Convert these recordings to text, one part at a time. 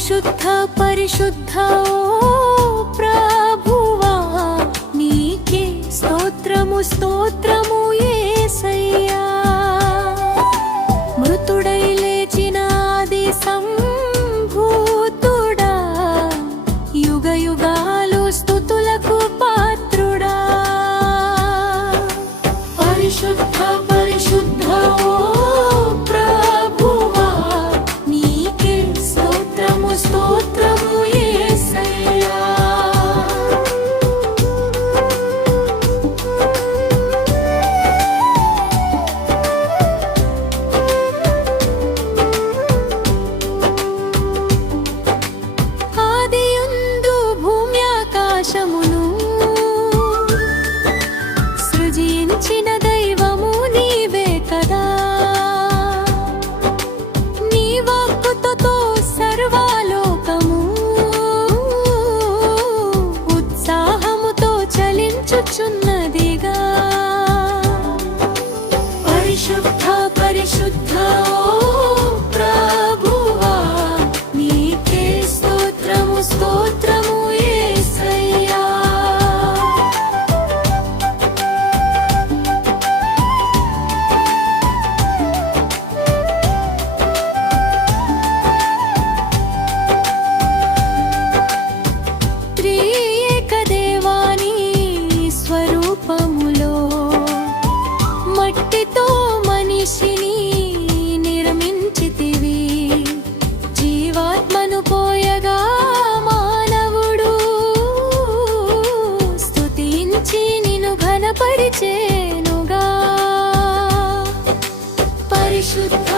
పరిశుద్ధ పరిశుద్ధ ప్రభువా నీకే స్తోత్రము స్తోత్ర शुद्ध परिशुद्ध కనపరిచేనుగా పరిశుద్ధ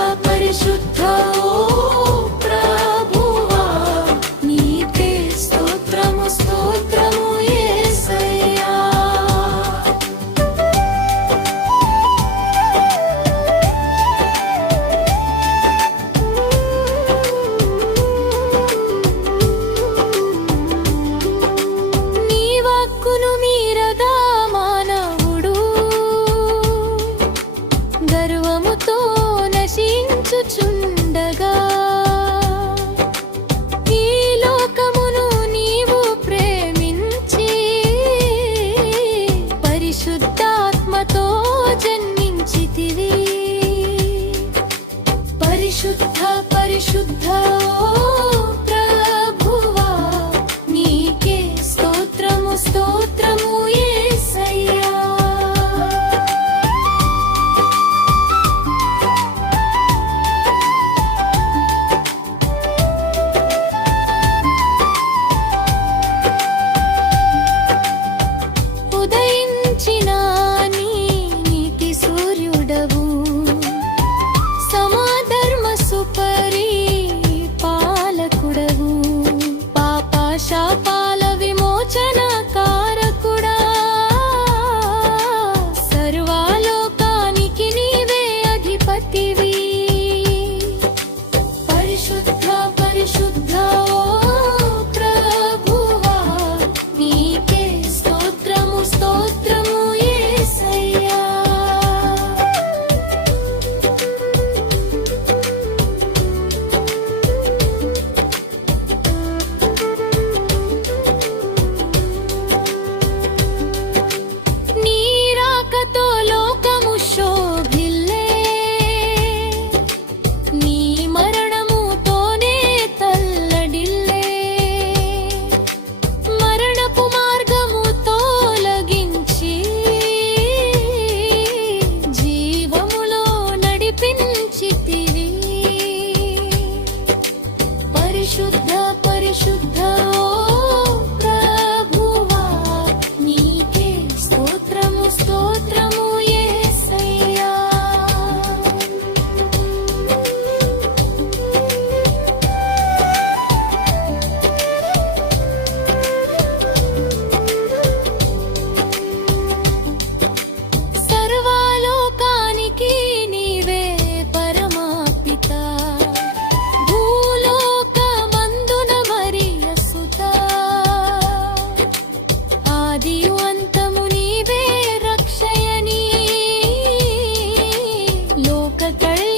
Girl,